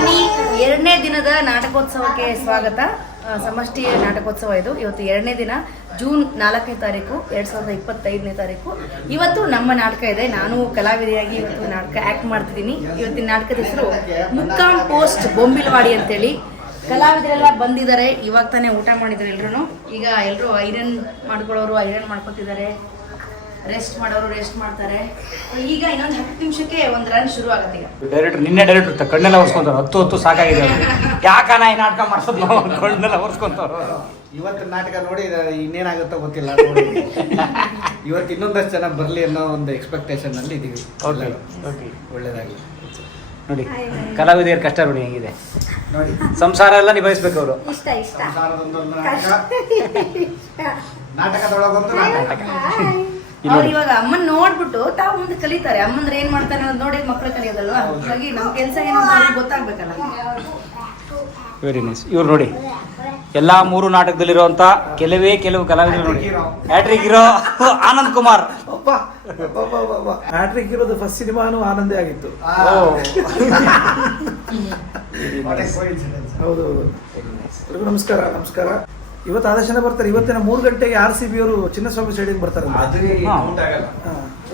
ಬನ್ನಿ. ಎರಡನೇ ದಿನದ ನಾಟಕೋತ್ಸವಕ್ಕೆ ಸ್ವಾಗತ. ಸಮಷ್ಟಿ ನಾಟಕೋತ್ಸವ ಇದು. ಇವತ್ತು ಎರಡನೇ ದಿನ, ಜೂನ್ ನಾಲ್ಕನೇ ತಾರೀಕು, ಎರಡ್ ಸಾವಿರದ ಇಪ್ಪತ್ತೈದನೇ ತಾರೀಕು. ಇವತ್ತು ನಮ್ಮ ನಾಟಕ ಇದೆ. ನಾನು ಕಲಾವಿದೆಯಾಗಿ ಇವತ್ತು ನಾಟಕ ಆಕ್ಟ್ ಮಾಡ್ತಿದ್ದೀನಿ. ಇವತ್ತಿನ ನಾಟಕದ ಹೆಸರು ಮುಕ್ಕಾಂ ಪೋಸ್ಟ್ ಬೊಂಬಿಲವಾಡಿ ಅಂತೇಳಿ. ಕಲಾವಿದರೆಲ್ಲ ಬಂದಿದ್ದಾರೆ. ಇವಾಗ ತಾನೇ ಊಟ ಮಾಡಿದ್ದಾರೆ ಎಲ್ರು ಈಗ ಎಲ್ಲರೂ ಐರನ್ ಮಾಡ್ಕೊಳ್ಳೋರು, ಐರನ್ ಮಾಡ್ಕೊತಿದ್ದಾರೆ. ರೆಸ್ಟ್ ಮಾಡೋರು ರೆಸ್ಟ್ ಮಾಡ್ತಾರೆ. ಈಗ ಇನ್ನೊಂದು ಹತ್ತು ನಿಮಿಷಕ್ಕೆ ಒಂದು ರನ್ ಶುರು ಆಗುತ್ತೆ ಈಗ. ಡೈರೆಕ್ಟರ್ ನಿನ್ನೆ ಡೈರೆಕ್ಟರ್ ಕಣ್ಣೆಲ್ಲ ಒರ್ಸ್ಕೊಂತಾರ ಹತ್ತು ಹತ್ತು ಸಾಕಾಗಿದೆ ಯಾಕಾನ ಯಾಕನ ಈ ನಾಟಕ ಮಾಡ್ಸೋದು ಕಣ್ಣೆಲ್ಲ ಒರ್ಸ್ಕೊಂತಾರ ಇವತ್ತಿನ ನಾಟಕ ನೋಡಿ ಇನ್ನೇನಾಗುತ್ತೋ ಗೊತ್ತಿಲ್ಲ ನೋಡಿ. ಇವತ್ತು ಇನ್ನೊಂದಷ್ಟು ಜನ ಬರಲಿ ಅನ್ನೋ ಒಂದು ಎಕ್ಸ್ಪೆಕ್ಟೇಷನ್ ಅಲ್ಲಿ ಇದೀವಿ. ಓಕೆ ಓಕೆ ಒಳ್ಳೇದಾಗ್ಲಿ. ನೋಡಿ ಕಲಾವಿದೆಯರ ಕಷ್ಟ ನೋಡಿ ಹೆಂಗಿದೆ. ನೋಡಿ. ಸಂಸಾರ ಎಲ್ಲ ನಿಭಾಯಿಸ್ಬೇಕು ಅವರು. ಇಷ್ಟ ಇಷ್ಟ. ಸಂಸಾರದೊಂದೊಂದು ನಾಟಕ. ನಾಟಕದೊಳಗೊಂದು ನಾಟಕ. ಅವ್ರು ಇವಾಗ ಅಮ್ಮನ್ ನೋಡ್ಬಿಟ್ಟು ತಾವು ಮುಂದೆ ಕಲಿತಾರೆ. ಅಮ್ಮಂದ್ರೆ ಏನ್ ಮಾಡ್ತಾರೆ ಅನ್ನೋದು ನೋಡಿ ಮಕ್ಕಳು ಕಲಿಯೋದಲ್ವಾ? ಹಾಗಾಗಿ ನಮ್ ಕೆಲಸ ಏನಂತ ಅವ್ರಿಗೆ ಗೊತ್ತಾಗ್ಬೇಕಲ್ಲ. ವೆರಿ ನೈಸ್ ಇವ್ರು ನೋಡಿ. ಎಲ್ಲಾ ಮೂರು ನಾಟಕದಲ್ಲಿರುವಂತ ಕೆಲವೇ ಕೆಲವು ಕಲಾವಿದರು ನೋಡಿ. ಹ್ಯಾಟ್ರಿಕ್ ಇರೋ ಆನಂದ್ ಕುಮಾರ್. ಹ್ಯಾಟ್ರಿಕ್ ಇರೋದು ಫಸ್ಟ್ ಸಿನಿಮಾನು ಆನಂದೇ ಆಗಿತ್ತು. ಹೌದು ಹೌದು. ನಮಸ್ಕಾರ ನಮಸ್ಕಾರ. ಇವತ್ತು ಆದರ್ಶನ ಬರ್ತಾರೆ. ಇವತ್ತಿನ ಮೂರು ಗಂಟೆಗೆ ಆರ್ ಸಿ ಬಿ ಅವರು ಚಿನ್ನಸ್ವಾಮಿ ಸ್ಟೇಡಿಯಂ ಬರ್ತಾರೆ.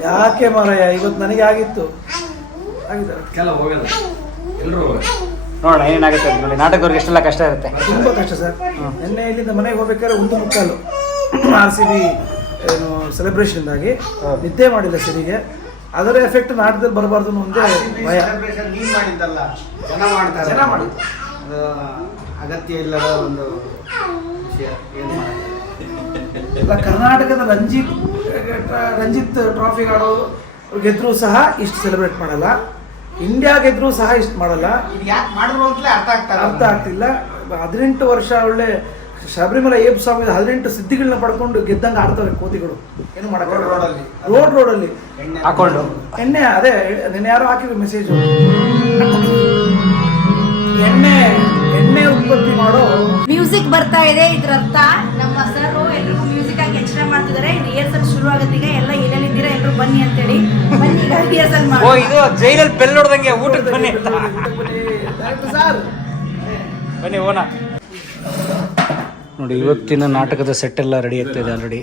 ಯಾಕೆ ಮಾರಾಯ? ಇವತ್ತು ನನಗೆ ಆಗಿತ್ತು. ನೋಡೋಣ ಏನಾಗುತ್ತೆ ನೋಡಿ. ನಾಟಕದವ್ರಿಗೆ ಎಷ್ಟೆಲ್ಲ ಕಷ್ಟ ಇರುತ್ತೆ. ತುಂಬಾ ಕಷ್ಟ ಸರ್. ನಿನ್ನೆ ಇಲ್ಲಿಂದ ಮನೆಗೆ ಹೋಗ್ಬೇಕಾದ್ರೆ ಒಂದು ಮುಕ್ಕಾಲು. ಆರ್ ಸಿ ಬಿ ಏನು ಸೆಲೆಬ್ರೇಷನ್ದಾಗಿ ನಿದ್ದೆ ಮಾಡಿಲ್ಲ ಸರಿಗೆ. ಅದರ ಎಫೆಕ್ಟ್ ನಾಟಕದಲ್ಲಿ ಬರಬಾರ್ದು ಒಂದು ಭಯ. ಸೆಲೆಬ್ರೇಷನ್ ನೀನ್ ಮಾಡಿದ್ದಲ್ಲ. ಜನ ಮಾಡ್ತಾರೆ. ಜನ ಮಾಡಿದ್ದು. ಅದು ಅಗತ್ಯ ಇಲ್ಲದ ಒಂದು ಇಲ್ಲ ಕರ್ನಾಟಕದ ರಂಜಿತ್ ರಂಜಿತ್ ಟ್ರಾಫಿ ಆಡೋ ಗೆದ್ರು ಸಹ ಇಷ್ಟು ಸೆಲೆಬ್ರೇಟ್ ಮಾಡಲ್ಲ. ಇಂಡಿಯಾ ಗೆದ್ರು ಸಹ ಇಷ್ಟು ಮಾಡಲ್ಲ. ಯಾಕೆ ಮಾಡಿದ್ರು ಅಂತಲೇ ಅರ್ಥ ಆಗ್ತಾ ಅರ್ಥ ಆಗ್ತಿಲ್ಲ. ಹದಿನೆಂಟು ವರ್ಷ ಒಳ್ಳೆ ಶಬರಿಮಲ ಏಪ್ ಸ್ವಾಮಿ ಹದಿನೆಂಟು ಸಿದ್ಧಿಗಳನ್ನ ಪಡ್ಕೊಂಡು ಗೆದ್ದಂಗೆ ಆಡ್ತವೆ ಕೋತಿಗಳು. ಏನು ಮಾಡಲ್ಲಿ ರೋಡ್ ರೋಡಲ್ಲಿ. ರೋಡ್ ರೋಡಲ್ಲಿ ಎಣ್ಣೆ ಹಾಕೊಂಡು. ಎಣ್ಣೆ ಅದೇ ನಿನ್ನೆ ಯಾರು ಹಾಕಿದ್ರು ಮೆಸೇಜ್ ಎಣ್ಣೆ ಎಣ್ಣೆ ಉತ್ಪತ್ತಿ ಮಾಡೋ ಮ್ಯೂಸಿಕ್ ಬರ್ತಾ ಇದೆ ಇದ್ರ ಅರ್ಥ ನಮ್ಮ ಸರ್ ಎಲ್ರಿಗೂ ಮ್ಯೂಸಿಕ್ ಆಗಿ ಎಚ್ಚರ ಮಾಡ್ತಿದ್ದಾರೆ. ರಿಹರ್ಸಲ್ ಶುರು ಆಗುತ್ತೆ ಈಗ ಎಲ್ಲ ಏನೇನಿದ್ದೀರಾ ಎಲ್ಲರೂ ಬನ್ನಿ ಅಂತೇಳಿ. ಬನ್ನಿ ಈಗ ರಿಹರ್ಸಲ್ ಓ ಮಾಡಿ ಇದು ಜೈಲಲ್ಲಿ ಬೆಲ್ ಹೊಡ್ದಂಗೆ ಊಟಕ್ಕೆ ಬನ್ನಿ ಸರ್ ಬನ್ನಿ ಓನ ನೋಡಿ ಇವತ್ತಿನ ನಾಟಕದ ಸೆಟ್ ಎಲ್ಲ ರೆಡಿ ಆಗ್ತಿದೆ ಆಲ್ರೆಡಿ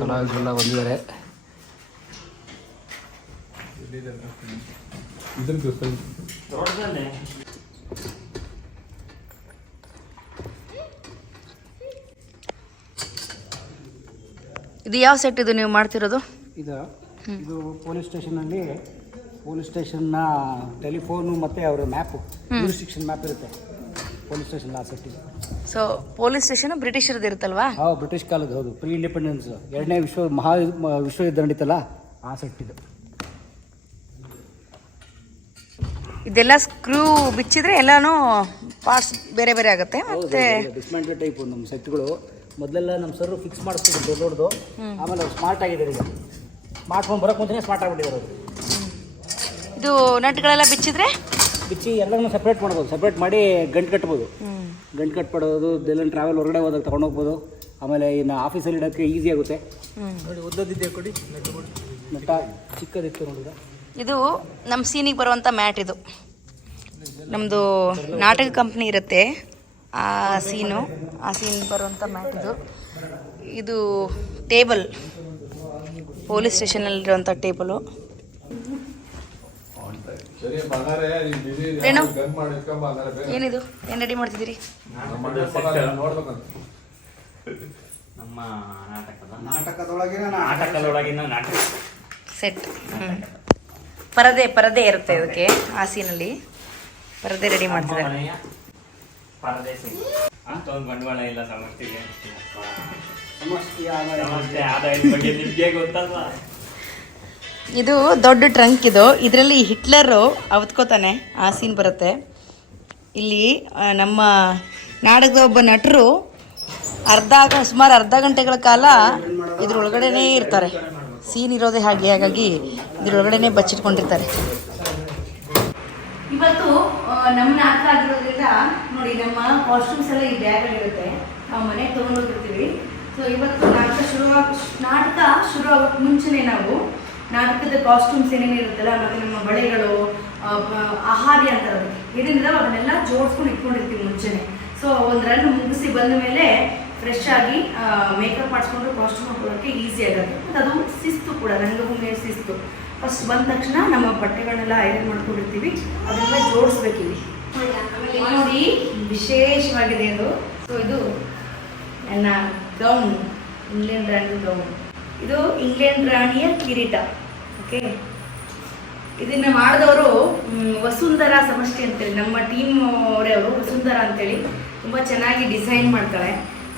ಕಲಾವಿದರೆಲ್ಲ ಬಂದಿದ್ದಾರೆ. ಇದು ಯಾವ ಸೆಟ್ ಇದು ನೀವು ಮಾಡ್ತಿರೋದು? ಇದು ಇದು ಪೊಲೀಸ್ ಸ್ಟೇಷನಲ್ಲಿ ಪೊಲೀಸ್ ಸ್ಟೇಷನ್ನ ಟೆಲಿಫೋನು ಮತ್ತು ಅವರ ಮ್ಯಾಪು ಸ್ಟೇಷನ್ ಮ್ಯಾಪ್ ಇರುತ್ತೆ. ಪೊಲೀಸ್ ಸ್ಟೇಷನ್ ಆ ಸೆಟ್ ಇದು. ಸೊ ಪೊಲೀಸ್ ಸ್ಟೇಷನ್ ಬ್ರಿಟಿಷರದ್ದು ಇರುತ್ತಲ್ವಾ? ಹಾಂ ಬ್ರಿಟಿಷ್ ಕಾಲದ ಹೌದು. ಪ್ರೀ ಇಂಡಿಪೆಂಡೆನ್ಸ್ ಎರಡನೇ ವಿಶ್ವ ಮಹಾ ವಿಶ್ವ ಯುದ್ಧ ನಡೀತಲ್ಲ ಆ ಸೆಟ್ ಇದು. ಇದೆಲ್ಲ ಸ್ಕ್ರೂ ಬಿಚ್ಚಿದ್ರೆ ಎಲ್ಲಾನು ಪಾರ್ಟ್ಸ್ ಬೇರೆ ಬೇರೆ ಆಗುತ್ತೆ ಮತ್ತೆ ಡಿಸ್ಮೆಂಟ್ ಟೈಪ್ ನಮ್ಮ ಸೆಟ್ಗಳು. ಮೊದಲೆಲ್ಲ ನಮ್ಮ ಸರ್ ಫಿಕ್ಸ್ ಮಾಡಿಸ್ತಿದ್ರು ದೊಡ್ಡ ದೊಡ್ಡದು. ಆಮೇಲೆ ಅವ್ರು ಸ್ಮಾರ್ಟ್ ಆಗಿದ್ದಾರೆ ಈಗ. ಸ್ಮಾರ್ಟ್ ಫೋನ್ ಬರೋಕ್ಕೆ ಮುಂಚೆನೇ ಸ್ಮಾರ್ಟ್ ಆಗಿಬಿಟ್ಟಿದ್ದಾರೆ ಅವರು. ಇದು ನಟ್ಗಳೆಲ್ಲ ಬಿಚ್ಚಿದ್ರೆ? ಬಿಚ್ಚಿ ಎಲ್ಲನೂ ಸಪ್ರೇಟ್ ಮಾಡ್ಬೋದು. ಸಪ್ರೇಟ್ ಮಾಡಿ ಗಂಟು ಕಟ್ಬೋದು. ಗಂಟು ಕಟ್ಬಿಡೋದು ದೆಲ್ಲನ್ ಟ್ರಾವೆಲ್ ಹೊರಗಡೆ ಹೋದಾಗ ತಗೊಂಡು ಹೋಗ್ಬೋದು. ಆಮೇಲೆ ಇನ್ನು ಆಫೀಸಲ್ಲಿ ಇಡೋಕ್ಕೆ ಈಸಿ ಆಗುತ್ತೆ. ನೋಡಿ ಉದ್ದದಿದ್ದೆ ಕೊಡಿ? ನಟ ಚಿಕ್ಕದಿತ್ತು ನೋಡಿದ ಇದು ನಮ್ಮ ಸೀನಿಗೆ ಬರುವಂಥ ಮ್ಯಾಟ್ ಇದು. ನಮ್ಮದು ನಾಟಕ ಕಂಪ್ನಿ ಇರುತ್ತೆ. ಆ ಸೀನು ಆ ಸೀನ್ ಬರುವಂಥ ಮ್ಯಾಟ್ ಇದು. ಇದು ಟೇಬಲ್ ಪೊಲೀಸ್ ಸ್ಟೇಷನಲ್ಲಿರುವಂಥ ಟೇಬಲು ಏನು ಏನಿದು? ಏನು ರೆಡಿ ಮಾಡ್ತಿದ್ದೀರಿ? ನಮ್ಮ ನಾಟಕದ ನಾಟಕದೊಳಗಿನ ನಾಟಕದೊಳಗಿನ ನಾಟಕ. ಸೆಟ್ ಪರದೆ ಪರದೆ ಇರುತ್ತೆ ಅದಕ್ಕೆ ಆ ಸೀನಲ್ಲಿ ಪರದೆ ರೆಡಿ ಮಾಡ್ತಿದ್ದಾರೆ. ಅಂತ ಒಂದು ಬಂಡವಾಳ ಇಲ್ಲ ಸಮಷ್ಟಿಗೆ ಸಮಷ್ಟಿಯ ಆದಾಯ ಸಮಷ್ಟಿ ಆದಾಯದ ಬಗ್ಗೆ ನಿಮ್ಗೆ ಗೊತ್ತಲ್ವಾ? ಇದು ದೊಡ್ಡ ಟ್ರಂಕ್ ಇದು. ಇದರಲ್ಲಿ ಹಿಟ್ಲರ್ ಅವತ್ಕೋತಾನೆ ಆ ಸೀನ್ ಬರುತ್ತೆ. ಇಲ್ಲಿ ನಮ್ಮ ನಾಟಕದ ಒಬ್ಬ ನಟರು ಅರ್ಧ ಸುಮಾರು ಅರ್ಧ ಗಂಟೆಗಳ ಕಾಲ ಇದ್ರೊಳಗಡೆನೇ ಇರ್ತಾರೆ. ಸೀನ್ ಇರೋದೇ ಹಾಗೆ ಹಾಗಾಗಿ ಇದ್ರೊಳಗಡೆನೆ ಬಚ್ಚಿಟ್ಕೊಂಡಿರ್ತಾರೆ. ಇವತ್ತು ನಮ್ಮನ್ನ ನಾಟಕ ಆಗಿರೋದ್ರಿಂದ ನೋಡಿ, ನಮ್ಮ ಕಾಸ್ಟ್ಯೂಮ್ಸ್ ಎಲ್ಲ ಈ ಬ್ಯಾಗ್ ಇರುತ್ತೆ. ನಾವು ಮನೆಗೆ ತೊಗೊಂಡೋಗಿರ್ತೀವಿ ಸೊ ಇವತ್ತು ನಾಟಕ ಶುರುವಾಗ ನಾಟಕ ಶುರು ಆಗೋಕ್ಕೆ ಮುಂಚೆನೇ ನಾವು ನಾಟಕದ ಕಾಸ್ಟ್ಯೂಮ್ಸ್ ಏನೇನು ಇರುತ್ತಲ್ಲ, ಮತ್ತು ನಮ್ಮ ಬಳೆಗಳು ಆಹಾರ್ಯ ಅಂತ ಇದರಿಂದ ಅದನ್ನೆಲ್ಲ ಜೋಡಿಸ್ಕೊಂಡು ಇಟ್ಕೊಂಡಿರ್ತೀವಿ ಮುಂಚೆನೆ. ಸೊ ಒಂದು ರನ್ ಮುಗಿಸಿ ಬಂದ ಮೇಲೆ ಫ್ರೆಶ್ ಆಗಿ ಮೇಕಪ್ ಮಾಡಿಸ್ಕೊಂಡು ಕಾಸ್ಟ್ಯೂಮ್ ಹಾಕೊಳ್ಳೋಕ್ಕೆ ಈಸಿ ಆಗುತ್ತೆ. ಮತ್ತು ಅದು ಶಿಸ್ತು ಕೂಡ, ರಂಗಭೂಮಿಯ ಶಿಸ್ತು. ಫಸ್ಟ್ ಬಂದ ತಕ್ಷಣ ನಮ್ಮ ಬಟ್ಟೆಗಳನ್ನೆಲ್ಲ ಐರನ್ ಮಾಡ್ಕೊಂಡಿರ್ತೀವಿ. ಅದನ್ನೆಲ್ಲ ಜೋಡಿಸ್ಬೇಕಿವಿ ಇಲ್ಲಿ. ನೋಡಿ ವಿಶೇಷವಾಗಿದೆ ಅದು. ಸೊ ಇದು ನನ್ನ ಗೌನ್ ಇಂಗ್ಲೆಂಡ್ ರಾಣಿ ಗೌನ್ ಇದು ಇಂಗ್ಲೆಂಡ್ ರಾಣಿಯ ಕಿರೀಟ. ಓಕೆ ಇದನ್ನ ಮಾಡಿದವರು ವಸುಂಧರ ಸಮಷ್ಟಿ ಅಂತೇಳಿ. ನಮ್ಮ ಟೀಮ್ ಅವರೇ ಅವರು ವಸುಂಧರ ಅಂತೇಳಿ. ತುಂಬ ಚೆನ್ನಾಗಿ ಡಿಸೈನ್ ಮಾಡ್ತಾಳೆ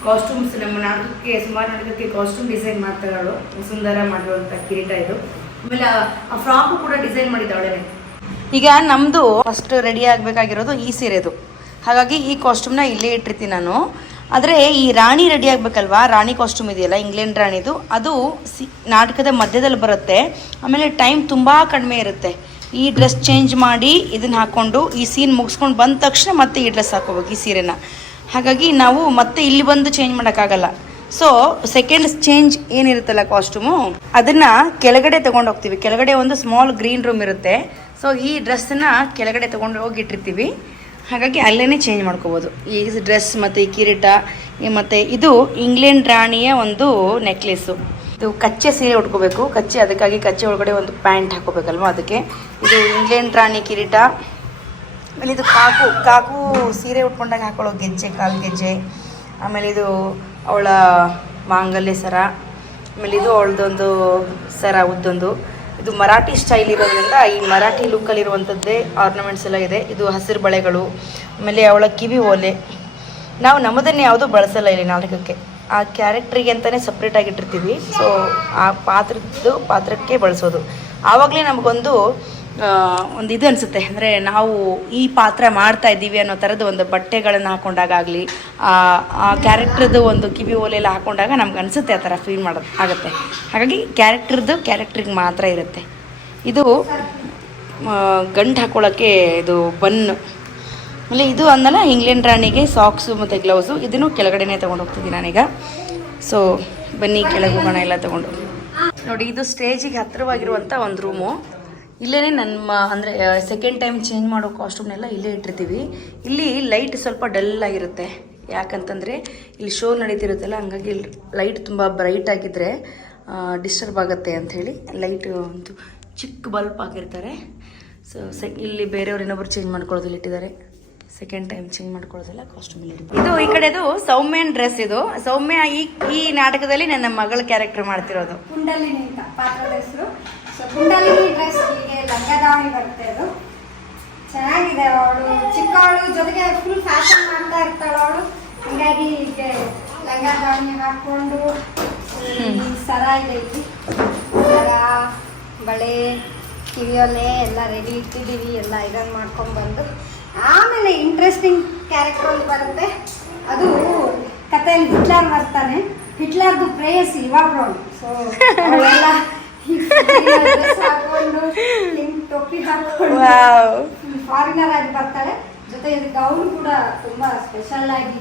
ಕಾಸ್ಟ್ಯೂಮ್ಸ್ ನಮ್ಮ ನಾಟಕಕ್ಕೆ ಸುಮಾರು ನಾಟಕಕ್ಕೆ ಕಾಸ್ಟ್ಯೂಮ್ ಡಿಸೈನ್ ಮಾಡ್ತಾಳೆ ಅವಳು ವಸುಂಧರ ಮಾಡಿರುವಂಥ ಕಿರೀಟ ಇದು. ಆಮೇಲೆ ಕೂಡ ಡಿಸೈನ್ ಮಾಡಿದ್ದಾಳೆ ಈಗ ನಮ್ಮದು ಫಸ್ಟ್ ರೆಡಿ ಆಗಬೇಕಾಗಿರೋದು ಈ ಸೀರೆದು. ಹಾಗಾಗಿ ಈ ಕಾಸ್ಟ್ಯೂಮ್ನ ಇಲ್ಲೇ ಇಟ್ಟಿರ್ತೀನಿ ನಾನು. ಆದರೆ ಈ ರಾಣಿ ರೆಡಿ ಆಗಬೇಕಲ್ವಾ? ರಾಣಿ ಕಾಸ್ಟ್ಯೂಮ್ ಇದೆಯಲ್ಲ ಇಂಗ್ಲೆಂಡ್ ರಾಣಿದು. ಅದು ಸಿ ನಾಟಕದ ಮಧ್ಯದಲ್ಲಿ ಬರುತ್ತೆ. ಆಮೇಲೆ ಟೈಮ್ ತುಂಬ ಕಡಿಮೆ ಇರುತ್ತೆ. ಈ ಡ್ರೆಸ್ ಚೇಂಜ್ ಮಾಡಿ ಇದನ್ನ ಹಾಕ್ಕೊಂಡು ಈ ಸೀನ್ ಮುಗಿಸ್ಕೊಂಡು ಬಂದ ತಕ್ಷಣ ಮತ್ತೆ ಈ ಡ್ರೆಸ್ ಹಾಕೋಬೇಕು ಈ ಸೀರೆನ. ಹಾಗಾಗಿ ನಾವು ಮತ್ತೆ ಇಲ್ಲಿ ಬಂದು ಚೇಂಜ್ ಮಾಡೋಕ್ಕಾಗಲ್ಲ. ಸೊ ಸೆಕೆಂಡ್ ಚೇಂಜ್ ಏನಿರುತ್ತಲ್ಲ ಕಾಸ್ಟ್ಯೂಮು ಅದನ್ನ ಕೆಳಗಡೆ ತಗೊಂಡು ಹೋಗ್ತೀವಿ. ಕೆಳಗಡೆ ಒಂದು ಸ್ಮಾಲ್ ಗ್ರೀನ್ ರೂಮ್ ಇರುತ್ತೆ. ಸೊ ಈ ಡ್ರೆಸ್ಸನ್ನ ಕೆಳಗಡೆ ತಗೊಂಡು ಹೋಗಿ ಇಟ್ಟಿರ್ತೀವಿ ಹಾಗಾಗಿ ಅಲ್ಲೇ ಚೇಂಜ್ ಮಾಡ್ಕೋಬೋದು. ಈ ಡ್ರೆಸ್ ಮತ್ತು ಈ ಕಿರೀಟ ಮತ್ತು ಇದು ಇಂಗ್ಲೆಂಡ್ ರಾಣಿಯ ಒಂದು ನೆಕ್ಲೆಸ್ಸು ಇದು ಕಚ್ಚೆ ಸೀರೆ ಉಟ್ಕೋಬೇಕು. ಕಚ್ಚೆ, ಅದಕ್ಕಾಗಿ ಕಚ್ಚೆ ಒಳಗಡೆ ಒಂದು ಪ್ಯಾಂಟ್ ಹಾಕೋಬೇಕಲ್ವ ಅದಕ್ಕೆ? ಇದು ಇಂಗ್ಲೆಂಡ್ ರಾಣಿ ಕಿರೀಟ. ಆಮೇಲೆ ಇದು ಕಾಕು ಕಾಕು ಸೀರೆ ಉಟ್ಕೊಂಡಾಗ ಹಾಕೊಳ್ಳೋ ಗೆಜ್ಜೆ, ಕಾಲು ಗೆಜ್ಜೆ. ಆಮೇಲೆ ಇದು ಅವಳ ಮಾಂಗಲ್ಯ ಸರ, ಆಮೇಲೆ ಇದು ಅವಳದೊಂದು ಸರ, ಉದ್ದೊಂದು. ಇದು ಮರಾಠಿ ಸ್ಟೈಲ್ ಇರೋದ್ರಿಂದ ಈ ಮರಾಠಿ ಲುಕ್ಕಲ್ಲಿರುವಂಥದ್ದೇ ಆರ್ನಮೆಂಟ್ಸ್ ಎಲ್ಲ ಇದೆ. ಇದು ಹಸಿರು ಬಳೆಗಳು, ಆಮೇಲೆ ಅವಳ ಕಿವಿ ಓಲೆ. ನಾವು ನಮ್ಮದನ್ನು ಯಾವುದೂ ಬಳಸಲ್ಲ ಇಲ್ಲಿ ನಾಟಕಕ್ಕೆ. ಆ ಕ್ಯಾರೆಕ್ಟ್ರಿಗೆ ಅಂತಲೇ ಸಪ್ರೇಟಾಗಿ ಇಟ್ಟಿರ್ತೀವಿ. ಸೊ ಆ ಪಾತ್ರದ್ದು ಪಾತ್ರಕ್ಕೆ ಬಳಸೋದು. ಆವಾಗಲೇ ನಮಗೊಂದು ಒಂದು ಇದು ಅನಿಸುತ್ತೆ. ಅಂದರೆ ನಾವು ಈ ಪಾತ್ರ ಮಾಡ್ತಾ ಇದ್ದೀವಿ ಅನ್ನೋ ಥರದ ಒಂದು ಬಟ್ಟೆಗಳನ್ನು ಹಾಕೊಂಡಾಗಲಿ ಆ ಕ್ಯಾರೆಕ್ಟ್ರದ್ದು ಒಂದು ಕಿವಿ ಓಲೆಲ್ಲ ಹಾಕೊಂಡಾಗ ನಮ್ಗೆ ಅನಿಸುತ್ತೆ ಆ ಥರ ಫೀಲ್ ಮಾಡೋದು ಆಗುತ್ತೆ. ಹಾಗಾಗಿ ಕ್ಯಾರೆಕ್ಟ್ರದ್ದು ಕ್ಯಾರೆಕ್ಟ್ರಿಗೆ ಮಾತ್ರ ಇರುತ್ತೆ. ಇದು ಗಂಟು ಹಾಕೊಳ್ಳೋಕ್ಕೆ ಇದು ಬನ್ನು. ಆಮೇಲೆ ಇದು ಅಂದಲ್ಲ ಇಂಗ್ಲೆಂಡ್ ರಾಣಿಗೆ ಸಾಕ್ಸು ಮತ್ತು ಗ್ಲೌಸು, ಇದನ್ನು ಕೆಳಗಡೆನೇ ತೊಗೊಂಡು ಹೋಗ್ತಿದ್ದೀನಿ ನಾನೀಗ. ಸೊ, ಬನ್ನಿ ಕೆಳಗೆ ಹೋಗೋಣ, ಎಲ್ಲ ತೊಗೊಂಡು. ನೋಡಿ, ಇದು ಸ್ಟೇಜಿಗೆ ಹತ್ತಿರವಾಗಿರುವಂಥ ಒಂದು ರೂಮು ಇಲ್ಲೇ ನಮ್ಮ ಅಂದರೆ ಸೆಕೆಂಡ್ ಟೈಮ್ ಚೇಂಜ್ ಮಾಡೋ ಕಾಸ್ಟ್ಯೂಮ್ನೆಲ್ಲ ಇಲ್ಲೇ ಇಟ್ಟಿರ್ತೀವಿ. ಇಲ್ಲಿ ಲೈಟ್ ಸ್ವಲ್ಪ ಡಲ್ ಆಗಿರುತ್ತೆ. ಯಾಕಂತಂದರೆ, ಇಲ್ಲಿ ಶೋ ನಡೀತಿರುತ್ತಲ್ಲ, ಹಂಗಾಗಿ ಲೈಟ್ ತುಂಬ ಬ್ರೈಟ್ ಆಗಿದ್ದರೆ ಡಿಸ್ಟರ್ಬ್ ಆಗುತ್ತೆ ಅಂಥೇಳಿ ಲೈಟ್ ಒಂದು ಚಿಕ್ಕ ಬಲ್ಪ್ ಹಾಕಿರ್ತಾರೆ. ಸೊ ಸೆ, ಇಲ್ಲಿ ಬೇರೆಯವ್ರು ಇನ್ನೊಬ್ರು ಚೇಂಜ್ ಮಾಡ್ಕೊಳ್ಳೋದಿಲ್ಲ ಇಟ್ಟಿದ್ದಾರೆ. ಸೆಕೆಂಡ್ ಟೈಮ್ ಚೇಂಜ್ ಮಾಡ್ಕೊಳ್ಳೋದಿಲ್ಲ ಕಾಸ್ಟ್ಯೂಮ್ ಇದು ಈ ಕಡೆದು ಸೌಮ್ಯನ್ ಡ್ರೆಸ್ ಇದು. ಸೌಮ್ಯ ಈ ಈ ನಾಟಕದಲ್ಲಿ ನನ್ನ ಮಗಳ ಕ್ಯಾರೆಕ್ಟರ್ ಮಾಡ್ತಿರೋದು. ಕುಂಡಲಿನಿ ಪಾತ್ರದ ಹೆಸರು. ಸೊ ಕುಂಡಲಿನಿ ಡ್ರೆಸ್ ಹೀಗೆ ಲಂಗದಾವಣಿ ಬರುತ್ತೆ ಅದು. ಚೆನ್ನಾಗಿದೆ ಅವಳು. ಚಿಕ್ಕವಳು ಜೊತೆಗೆ ಫುಲ್ ಫ್ಯಾಷನ್ ಮಾಡ್ತಾ ಇರ್ತಾಳೆ ಅವಳು. ಹಂಗಾಗಿ ಹೀಗೆ ಲಂಗ ದಾವಣಿ ಹಾಕೊಂಡು ಸರ ಇದೆ ಇಲ್ಲಿ. ಸರ ಬಳೆ ಕಿವಿಯೊಲೆ ಎಲ್ಲ ರೆಡಿ ಇಟ್ಟಿದ್ದೀವಿ. ಎಲ್ಲ ಐರನ್ ಮಾಡ್ಕೊಂಡು ಬಂದು ಆಮೇಲೆ ಇಂಟ್ರೆಸ್ಟಿಂಗ್ ಕ್ಯಾರೆಕ್ಟರ್ ಬರುತ್ತೆ. ಅದು ಕಥೆಯಲ್ಲಿ ಹಿಟ್ಲರ್ ಬರ್ತಾನೆ ಹಿಟ್ಲರ್ದು ಪ್ರೇಯಸಿ ಇವಾಗ ಸೊ ಅವಳೆಲ್ಲ ಡ್ರೆಸ್ ಹಾಕೊಂಡು ಹಿಂಗ್ ಟೊಪ್ಪಿ ಹಾಕೊಂಡು ಫಾರಿನರ್ ಆಗಿ ಬರ್ತಾರೆ. ಜೊತೆ ಇದಕ್ಕೆ ಗೌನ್ ಕೂಡ ತುಂಬಾ ಸ್ಪೆಷಲ್ ಆಗಿ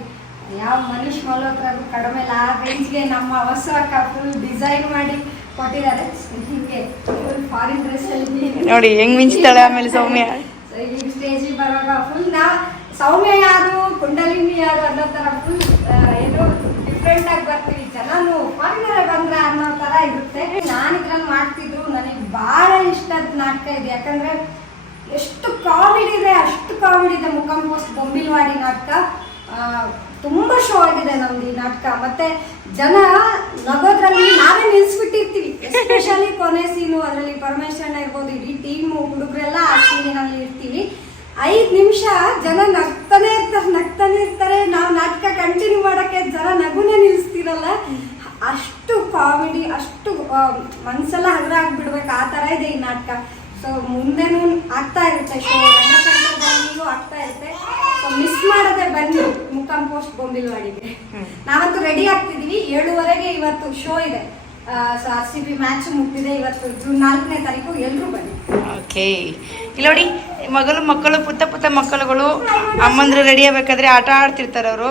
ಯಾವ ಮನುಷ್ಯ ಮಲ್ಹೋತ್ರಗೂ ಕಡಿಮೆ ಇಲ್ಲ. ಆ ರೇಂಜ್ಗೆ ನಮ್ಮ ಹೊಸ ಫುಲ್ ಡಿಸೈನ್ ಮಾಡಿ ಕೊಟ್ಟಿದ್ದಾರೆ. ಹಿಂಗೆ ಫುಲ್ ಫಾರಿನ್ ಡ್ರೆಸ್ ಅಲ್ಲಿ ನೋಡಿ ಹೆಂಗ್ ಮಿಂಚ್ತಾಳೆ ಆಮೇಲೆ ಸೌಮ್ಯ. ಸ್ಟೇಜಿಗೆ ಬರುವಾಗ ಫುಲ್ ನಾ ಸೌಮ್ಯ ಯಾರು ಕುಂಡಲಿನಿ ಯಾರು ಅನ್ನೋ ತರ ಫುಲ್ ಏನು ಡಿಫ್ರೆಂಟ್ ಆಗಿ ಬರ್ತೀವಿ. ಜನನು ಫಾರಿನರ್ ಬಂದ್ರ ಅನ್ನೋ ತರ ಇರುತ್ತೆ. ನಾನು ಇದ್ರಲ್ಲಿ ಮಾಡ್ತಿದ್ರು. ನನಗೆ ಬಹಳ ಇಷ್ಟದ ನಾಟಕ ಇದೆ. ಯಾಕಂದ್ರೆ ಎಷ್ಟು ಕಾಮಿಡಿ ಇದೆ, ಅಷ್ಟು ಕಾಮಿಡಿ ಇದೆ. ಮುಖಂ ಬೊಂಬಿಲ್ವಾಡಿ ನಾಟಕ. ತುಂಬಾ ಶೋ ಆಗಿದೆ ನಮ್ದು ಈ ನಾಟಕ. ಮತ್ತೆ ಜನ ನಗೋದ್ರಲ್ಲಿ ನಾವೇ ನಿಲ್ಸ್ಬಿಟ್ಟಿರ್ತೀವಿ. ಎಸ್ಪೆಷಲಿ ಕೊನೆ ಸೀನು ಅದರಲ್ಲಿ ಪರಮೇಶ್ವರಣ್ಣ ಇರ್ಬೋದು ಇಡೀ ಟೀಮ್ ಹುಡುಗರೆಲ್ಲ ಆ ಸೀನಿನಲ್ಲಿ ಇರ್ತೀವಿ. ಐದು ನಿಮಿಷ ಜನ ನಗ್ತಾನೆ ಇರ್ತಾರೆ ನಗ್ತಾನೆ ಇರ್ತಾರೆ. ನಾವು ನಾಟಕ ಕಂಟಿನ್ಯೂ ಮಾಡಕ್ಕೆ ಜನ ನಗುನೇ ನಿಲ್ಲಿಸ್ತಿರಲ್ಲ ಅಷ್ಟು ಕಾಮಿಡಿ ಅಷ್ಟು ಮನ್ಸೆಲ್ಲ ಹಗುರ ಆಗ್ಬಿಡ್ಬೇಕು. ಆ ತರ ಇದೆ ಈ ನಾಟಕ. ಸೊ ಮುಂದೆನೂ ಆಗ್ತಾ ಇರುತ್ತೆ ಶೋ ಆಗ್ತಾ ಇರುತ್ತೆ. ಸೊ ಮಿಸ್ ಮಾಡದೆ ಬನ್ನಿ. ಮುಖಂ ಪೋಸ್ಟ್ ಬೊಂಬಿಲ್ವಾಡಿಗೆ ನಾವಂತೂ ರೆಡಿ ಆಗ್ತಿದೀವಿ ಏಳುವರೆಗೆ ಇವತ್ತು ಶೋ ಇದೆ. ಆರ್ ಸಿ ಮ್ಯಾಚ್ ಇವತ್ತು ಜೂನ್ ನಾಲ್ಕನೇ ತಾರೀಕು. ಎಲ್ಲರೂ ಬನ್ನಿ. ಓಕೆ. ಇಲ್ಲಿ ನೋಡಿ, ಮಗಳು, ಮಕ್ಕಳು ಪುತ್ತ ಪುತ್ತ ಮಕ್ಕಳುಗಳು ಅಮ್ಮಂದ್ರು ರೆಡಿ ಆಗ್ಬೇಕಾದ್ರೆ ಆಟ ಆಡ್ತಿರ್ತಾರೆ ಅವರು.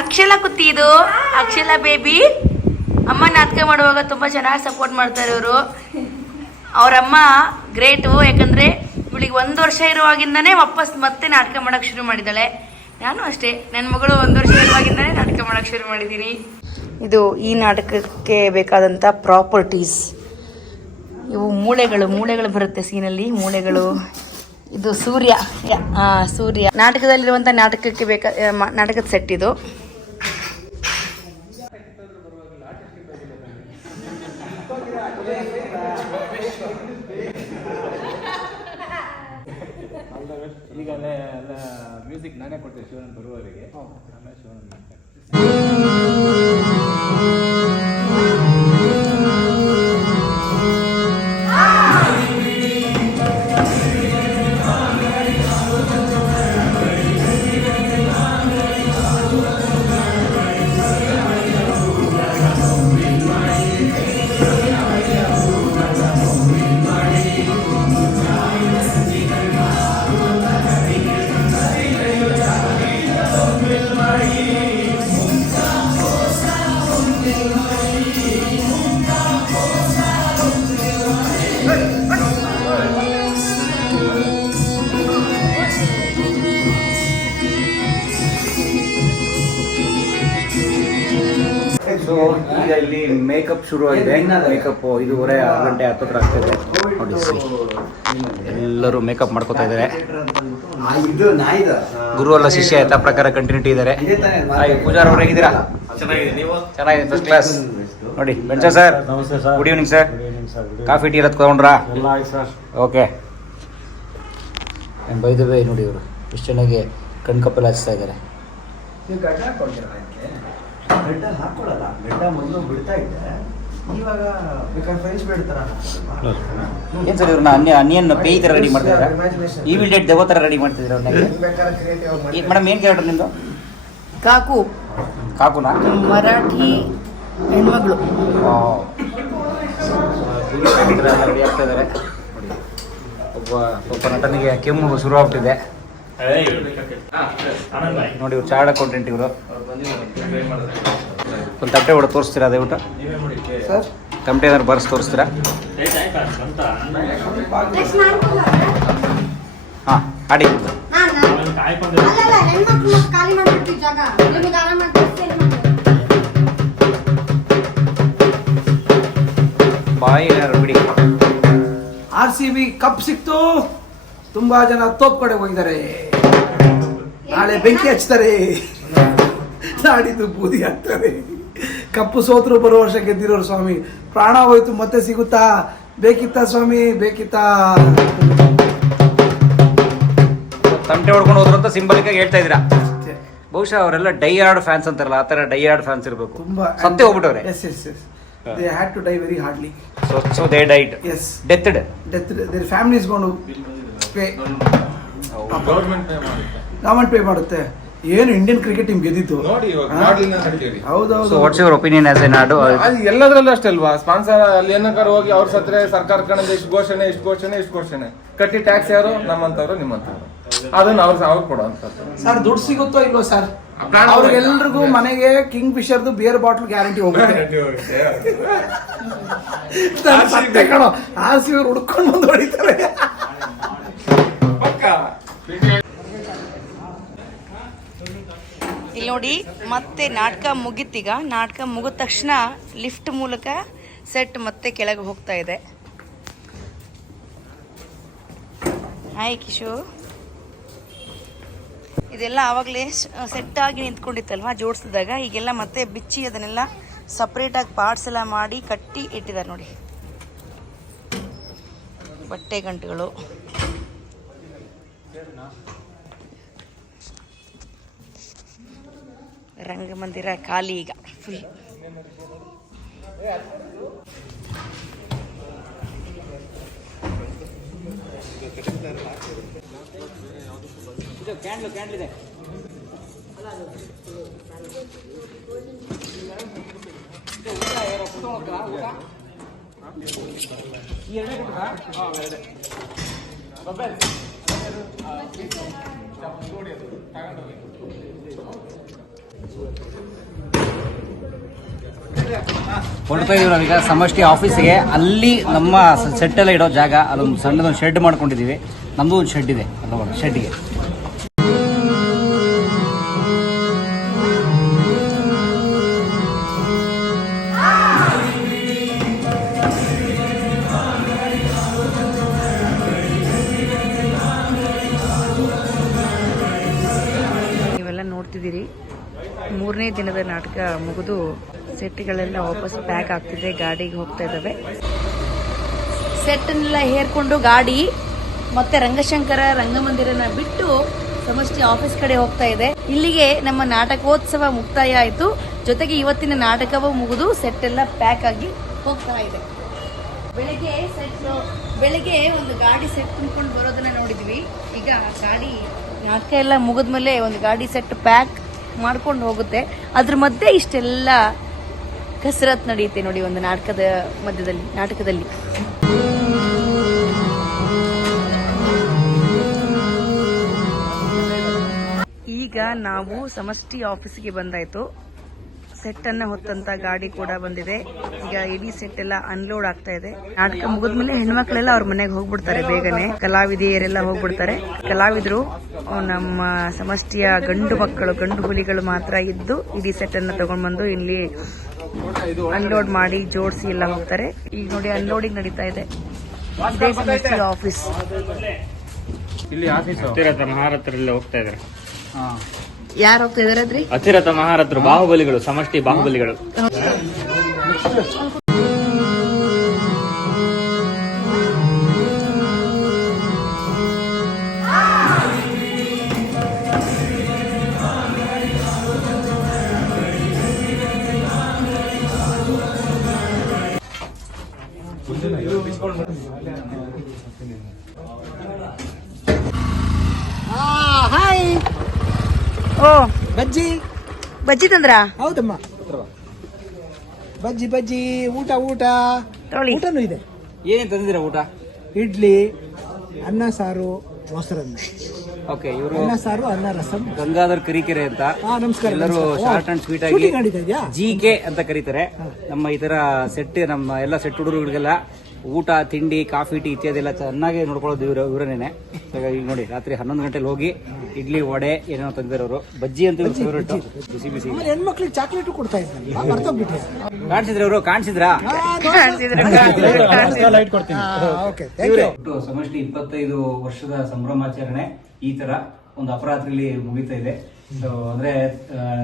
ಅಕ್ಷಲ ಕುತ್ತಿ ಇದು. ಅಕ್ಷಲ ಬೇಬಿ ಅಮ್ಮ ನಾಟಕ ಮಾಡುವಾಗ ತುಂಬ ಚೆನ್ನಾಗಿ ಸಪೋರ್ಟ್ ಮಾಡ್ತಾರೆ ಇವರು. ಅವರಮ್ಮ ಗ್ರೇಟು ಯಾಕಂದರೆ, ಇವಳಿಗೆ ಒಂದು ವರ್ಷ ಇರುವಾಗಿಂದನೇ ವಾಪಸ್ ಮತ್ತೆ ನಾಟಕ ಮಾಡೋಕೆ ಶುರು ಮಾಡಿದ್ದಾಳೆ. ನಾನು ಅಷ್ಟೇ. ನನ್ನ ಮಗಳು ಒಂದು ವರ್ಷ ಇರುವಾಗಿಂದನೇ ನಾಟಕ ಮಾಡಕ್ ಶುರು ಮಾಡಿದ್ದೀನಿ ಇದು ಈ ನಾಟಕಕ್ಕೆ ಬೇಕಾದಂಥ ಪ್ರಾಪರ್ಟೀಸ್. ಇವು ಮೂಳೆಗಳು ಮೂಳೆಗಳು ಬರುತ್ತೆ ಸೀನಲ್ಲಿ ಮೂಳೆಗಳು. ಇದು ಸೂರ್ಯ ಸೂರ್ಯ. ನಾಟಕದಲ್ಲಿರುವಂಥ ನಾಟಕಕ್ಕೆ ಬೇಕಾ ಆ, ನಾಟಕದ ಸೆಟ್ ಇದು ಈಗ ಎಲ್ಲ ಮ್ಯೂಸಿಕ್ ನಾನೇ ಕೊಡ್ತೇನೆ ಶಿವನ ಬರುವವರಿಗೆ. ಆಮೇಲೆ ಶಿವನ ಈಗ ಇಲ್ಲಿ ಮೇಕಪ್ ಶುರು ಆಗಿದೆ. ಮೇಕಪ್ ಇದುವರೆ ಆರು ಗಂಟೆ ಹತ್ತತ್ರ ಆಗ್ತದೆ. ನೋಡಿ ಎಲ್ಲರೂ ಮೇಕಪ್ ಮಾಡ್ಕೋತಾ ಇದ್ದಾರೆ ಗುರು ಅಲ್ಲ ಶಿಷ್ಯ ಯಥಾ ಪ್ರಕಾರ ಕಂಟಿನ್ಯೂಟಿ ಇದ್ದಾರೆ ಪೂಜಾರ ಅವ್ರು ಹೇಗಿದ್ದೀರಾ? ಚೆನ್ನಾಗಿದೆ. ಫಸ್ಟ್ ಕ್ಲಾಸ್ ನೋಡಿ bench sir good evening sir coffee tea ಇರೋದು ತಗೊಂಡ್ರಾ? ಓಕೆ ಬೈದವೇ ಬೈ ನೋಡಿ ಇವರು ಎಷ್ಟು ಚೆನ್ನಾಗಿ ಕಣ್ಕಪ್ಪಲ್ಲಿ ಹಚ್ತಾ ಇದ್ದಾರೆ ಹಾಕೊಳ್ತೀರ ಹಾಕೊಳ್ಳಲ್ಲ. ಗಡ್ಡ ಮೊದಲು ಬಿಡ್ತಾ ಇದ್ದೆ. ಇವಾಗ ಬೇಕಾದ್ರೆ ಫ್ರೆಂಡ್ಸ್ ಬಿಡ್ತಾರ ಏನು ಸರ್ ಇವ್ರನ್ನ ಅನ್ಯ ಅನ್ಯನ್ ಪೇಯಿ ಥರ ರೆಡಿ ಮಾಡ್ತಿದ್ದೀರಾ ಈ ವಿಲ್ ಡೇಟ್ ದೆವ್ವ ಥರ ರೆಡಿ ಮಾಡ್ತಿದ್ದೀರಾ ಅವ್ರನ್ನ ಮೇಡಮ್ ಏನು ಕ್ಯಾರೆಕ್ಟರ್ ನಿಮ್ಮದು ಕಾಕು. ಕಾಕುನಾ? ಮರಾಠಿ ಹೆಣ್ಮಗಳು. ರೆಡಿ ಆಗ್ತಾ ಇದ್ದಾರೆ ಒಬ್ಬ ಒಬ್ಬ ನಟನಿಗೆ ಕೆಮ್ಮು ಶುರು ಆಗ್ಬಿಟ್ಟಿದೆ ನೋಡಿ ಇವ್ರು ಚಾರ್ಡ್ ಅಕೌಂಟೆಂಟ್ ಇವರು. ಒಂದು ತಟ್ಟೆ ಹೊಡೆ ತೋರಿಸ್ತೀರಾ ದಯವಿಟ್ಟು? ಸರ್ ತಮಟೆ ಏನಾದ್ರು ಬರ್ಸ್ ತೋರಿಸ್ತೀರಾ? ಹಾಂ ಆಡಿ. ಬರ್ತೇನೆ ಬಾಯಿ ಏನಾದ್ರು ಬಿಡಿ. ಆರ್ ಸಿ ಬಿ ಕಪ್ ಸಿಕ್ತು. ತುಂಬಾ ಜನ ತೋಪ್ ಕಡೆ ಹೋಗಿದ್ದಾರೆ. ನಾಳೆ ಬೆಂಕಿ ಹಚ್ತಾರೆ. ನಾಡಿದ್ದು ಬೂದಿ ಆಗ್ತದೆ. ಕಪ್ಪು ಸೋತರು ಬರೋ ವರ್ಷ ಗೆದ್ದಿರೋರು ಸ್ವಾಮಿ. ಪ್ರಾಣ ಹೋಯ್ತು ಮತ್ತೆ ಸಿಗುತ್ತಾ? ಬೇಕಿತ್ತ ಸ್ವಾಮಿ? ಬೇಕಿತ್ತಾ? ತಮಟೆ ಹೊಡ್ಕೊಂಡು ಹೋದ್ರು ಅಂತ ಸಿಂಬಲಿಕ್ ಆಗಿ ಹೇಳ್ತಾ ಇದ್ದೀರಾ? ಬಹುಶಃ ಅವರೆಲ್ಲ ಡೈ ಆರ್ಡ್ ಫ್ಯಾನ್ಸ್ ಅಂತಾರಲ್ಲ ಆ ಥರ ಡೈ ಆರ್ಡ್ ಫ್ಯಾನ್ಸ್ ಇರಬೇಕು. ತುಂಬಾ ಸತ್ತೇ ಹೋಗ್ಬಿಟ್ಟವ್ರೆ. Yes yes yes they had to die very hardly so so they died as deathed death their family is government pay government pay ಮಾಡುತ್ತೆ. ಏನು ಇಂಡಿಯನ್ ಕ್ರಿಕೆಟ್ ಟೀಮ್ ಗೆದ್ದಿತ್ತು ನೋಡಿ ಇವಾಗ? ಮಾಡ್ಲಿಲ್ಲ ಹೌದೌದು what's your opinion as a ನಾಡು ಅದು ಎಲ್ಲದ್ರಲ್ಲೂ ಅಷ್ಟೇ ಅಲ್ವಾ? ಸ್ಪಾನ್ಸರ್ ಅಲ್ಲಿ ಏನಕ್ಕಾರ ಹೋಗಿ ಅವ್ರ ಸತ್ರೆ ಸರ್ಕಾರ ಕಡೆಯಿಂದ ಇಷ್ಟು ಘೋಷಣೆ ಇಷ್ಟು ಘೋಷಣೆ ಇಷ್ಟು ಘೋಷಣೆ. ಕಟ್ಟಿ ಟ್ಯಾಕ್ಸ್ ಯಾರು? ನಮ್ಮಂತವ್ರು ನಿಮ್ಮಂತವ್ರು ಅದನ್ನ ಅವ್ರು ಅವ್ರು ಕೊಡೋ ಸರ್ ದುಡ್ಡು ಸಿಗುತ್ತೋ ಇಲ್ವೋ ಸರ್ ಅವ್ರಿಗೆಲ್ರಿಗೂ ಮನೆಗೆ ಕಿಂಗ್ ಫಿಶರ್ದು ಬಿಯರ್ ಬಾಟ್ಲ್ ಗ್ಯಾರಂಟಿ ಹೋಗುತ್ತೆ. ಸತ್ತೆ ಕಣೋ. ಅವ್ರು ಹುಡ್ಕೊಂಡು ಬಂದು ಹೊಡಿತಾರೆ. ನೋಡಿ, ಮತ್ತೆ ನಾಟಕ ಮುಗೀತೀಗ, ನಾಟಕ ಮುಗಿದ ತಕ್ಷಣ ಲಿಫ್ಟ್ ಮೂಲಕ ಸೆಟ್ ಮತ್ತೆ ಕೆಳಗೆ ಹೋಗ್ತಾ ಇದೆ. ಹಾಯ್ ಕಿಶು ಇದೆಲ್ಲ ಆವಾಗಲೇ ಸೆಟ್ ಆಗಿ ನಿಂತ್ಕೊಂಡಿತ್ತಲ್ವಾ, ಜೋಡಿಸಿದಾಗ? ಈಗೆಲ್ಲ ಮತ್ತೆ ಬಿಚ್ಚಿ ಅದನ್ನೆಲ್ಲ ಸಪ್ರೇಟಾಗಿ ಪಾರ್ಟ್ಸ್ ಎಲ್ಲ ಮಾಡಿ ಕಟ್ಟಿ ಇಟ್ಟಿದ್ದಾರೆ ನೋಡಿ. ಬಟ್ಟೆ ಗಂಟುಗಳು. ರಂಗಮಂದಿರ ಖಾಲಿ ಈಗ. ಫುಲ್ ಕ್ಯಾಂಡ್ಲು ಕ್ಯಾಂಡ್ಲ್ ಇದೆ ಹೊರಡ್ತಾ ಇದೀವಿ ನಾವೀಗ ಸಮಷ್ಟಿ ಆಫೀಸಿಗೆ. ಅಲ್ಲಿ ನಮ್ಮ ಸೆಟ್ ಎಲ್ಲ ಇಡೋ ಜಾಗ. ಅಲ್ಲೊಂದು ಸಣ್ಣದೊಂದು ಶೆಡ್ ಮಾಡ್ಕೊಂಡಿದೀವಿ ನಮ್ಮದು ಒಂದು ಶೆಡ್ ಇದೆ. ಅಲ್ಲ ಶೆಡ್ಗೆ ಮೂರನೇ ದಿನದ ನಾಟಕ ಮುಗಿದು ಸೆಟ್ಗಳೆಲ್ಲ ವಾಪಸ್ ಪ್ಯಾಕ್ ಆಗ್ತಿದೆ, ಗಾಡಿಗೆ ಹೋಗ್ತಾ ಇದ್ದಾವೆ. ಸೆಟ್ಟನ್ನೆಲ್ಲ ಹೇರ್ಕೊಂಡು ಗಾಡಿ, ಮತ್ತೆ ರಂಗಶಂಕರ ರಂಗಮಂದಿರನ ಬಿಟ್ಟು ಸಮಷ್ಟಿ ಆಫೀಸ್ ಕಡೆ ಹೋಗ್ತಾ ಇದೆ. ಇಲ್ಲಿಗೆ ನಮ್ಮ ನಾಟಕೋತ್ಸವ ಮುಕ್ತಾಯ ಆಯಿತು. ಜೊತೆಗೆ ಇವತ್ತಿನ ನಾಟಕವೂ ಮುಗಿದು ಸೆಟ್ ಎಲ್ಲ ಪ್ಯಾಕ್ ಆಗಿ ಹೋಗ್ತಾ ಇದೆ. ಬೆಳಿಗ್ಗೆ ಸೆಟ್ ಬೆಳಗ್ಗೆ ಒಂದು ಗಾಡಿ ಸೆಟ್ ತುಂಬಿಕೊಂಡು ಬರೋದನ್ನ ನೋಡಿದ್ವಿ. ಈಗ ಗಾಡಿ ನಾಟಕ ಎಲ್ಲ ಮುಗಿದ್ಮೇಲೆ ಒಂದು ಗಾಡಿ ಸೆಟ್ ಪ್ಯಾಕ್ ಮಾಡ್ಕೊಂಡು ಹೋಗುತ್ತೆ. ಅದ್ರ ಮಧ್ಯೆ ಇಷ್ಟೆಲ್ಲ ಕಸರತ್ ನಡೆಯುತ್ತೆ ನೋಡಿ ಒಂದು ನಾಟಕದ ಮಧ್ಯದಲ್ಲಿ, ನಾಟಕದಲ್ಲಿ. ಈಗ ನಾವು ಸಮಷ್ಟಿ ಆಫೀಸ್ಗೆ ಬಂದಾಯ್ತು. ಸೆಟ್ ಅನ್ನ ಹೊತ್ತಂತ ಗಾಡಿ ಕೂಡ ಬಂದಿದೆ. ಈಗ ಇಡೀ ಸೆಟ್ ಎಲ್ಲ ಅನ್ಲೋಡ್ ಆಗ್ತಾ ಇದೆ. ನಾಟಕ ಮುಗಿದ್ಮೇಲೆ ಹೆಣ್ಮಕ್ಳೆಲ್ಲ ಅವ್ರ ಮನೆಗೆ ಹೋಗ್ಬಿಡ್ತಾರೆ ಬೇಗನೆ. ಕಲಾವಿದೆಯರೆಲ್ಲ ಹೋಗ್ಬಿಡ್ತಾರೆ. ಕಲಾವಿದರು ನಮ್ಮ ಸಮಷ್ಟಿಯ ಗಂಡು ಮಕ್ಕಳು ಗಂಡು ಹುಲಿಗಳು ಮಾತ್ರ ಇದ್ದು ಇಡೀ ಸೆಟ್ ಅನ್ನ ತಗೊಂಡ್ಬಂದು ಇಲ್ಲಿ ಅನ್ಲೋಡ್ ಮಾಡಿ ಜೋಡಿಸಿ ಎಲ್ಲ ಹೋಗ್ತಾರೆ. ಈಗ ನೋಡಿ ಅನ್ಲೋಡಿಂಗ್ ನಡೀತಾ ಇದೆ. ಆಫೀಸ್ ಇಲ್ಲಿ ಆಫೀಸ್ ಹೋಗ್ತಾ ಇದ್ದಾರೆ ಯಾರು ಹೋಗ್ತಾ ಇದಾರೆ ಅದ್ರಿ? ಅತಿರಥ ಮಹಾರಥರು ಬಾಹುಬಲಿಗಳು ಸಮಷ್ಟಿ ಬಾಹುಬಲಿಗಳು. ಹಾಯ್ ಓ ಬಜ್ಜಿ. ಬಜ್ಜಿ ತಂದ್ರ? ಹೌದಮ್ಮ. ಬಜ್ಜಿ ಬಜ್ಜಿ ಊಟ ಊಟ. ಊಟನು ಊಟನೂ ಇದೆ. ಏನೇನು ತಂದಿದ್ದೀರಾ ಊಟ? ಇಡ್ಲಿ ಅನ್ನ ಸಾರು ಮೊಸರನ್ನ. ಓಕೆ ಇವರು ಅನ್ನ ಸಾರು ಅನ್ನ ರಸಂ. ಗಂಗಾಧರ್ ಕರಿಕೆರೆ ಅಂತ. ಹಾ, ನಮಸ್ಕಾರ, ಎಲ್ಲರೂ ಶಾರ್ಟ್ ಅಂಡ್ ಸ್ವೀಟ್ ಆಗಿ Shooting ನಡೀತಾ ಇದ್ಯಾ? ಜಿ ಕೆ ಅಂತ ಕರೀತಾರೆ. ನಮ್ಮ ಈ ತರ ಸೆಟ್ ನಮ್ಮ ಎಲ್ಲ ಸೆಟ್ ಹುಡುಗರಿಗೆಲ್ಲ ಊಟ ತಿಂಡಿ ಕಾಫಿ ಟೀ ಇತ್ಯಾದಿ ಎಲ್ಲ ಚೆನ್ನಾಗಿ ನೋಡ್ಕೊಳ್ಳೋದು ಇವ್ರ ಇವರೇನೆ ಈಗ ನೋಡಿ ರಾತ್ರಿ ಹನ್ನೊಂದು ಗಂಟೆಲಿ ಹೋಗಿ ಇಡ್ಲಿ ವಡೆ ಏನೋ ತಂದಿರೋರು. ಬಜ್ಜಿ ಅಂತ ಇವ್ರ ಫೇವ್ರೇಟ್ ಬಿಸಿ ಬಿಸಿ. ಹೆಣ್ಮಕ್ಳಿಗೆ ಚಾಕ್ಲೇಟ್ ಕೊಡ್ತಾ ಇದ್ದಾರೆ ಕಾಣಿಸಿದ್ರೆ ಅವರು ಕಾಣಿಸಿದ್ರಾ? ಓಕೆ. ಥ್ಯಾಂಕ್ ಯು ಒಟ್ಟು ಸಮಷ್ಟಿ ಇಪ್ಪತ್ತೈದು ವರ್ಷದ ಸಂಭ್ರಮಾಚರಣೆ ಈ ತರ ಒಂದು ಅಪರಾತ್ರಿಲಿ ಮುಗಿತಾ ಇದೆ. ಸೊ ಅಂದ್ರೆ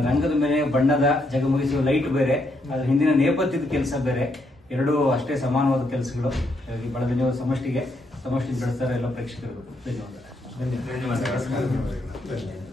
ರಂಗದ ಮೇಲೆ ಬಣ್ಣದ ಜಗಮಗಿಸುವ ಲೈಟ್ ಬೇರೆ ಅದ್ರ ಹಿಂದಿನ ನೇಪಥ್ಯದ ಕೆಲಸ ಬೇರೆ. ಎರಡೂ ಅಷ್ಟೇ ಸಮಾನವಾದ ಕೆಲಸಗಳು. ಹಾಗಾಗಿ ಬಹಳ ಧನ್ಯವಾದ ಸಮಷ್ಟಿಗೆ. ಸಮಷ್ಟಿ ಬೆಳೆಸ್ತಾರೆ ಎಲ್ಲ ಪ್ರೇಕ್ಷಕರಿಗೂ. ಧನ್ಯವಾದ. ಧನ್ಯವಾದ.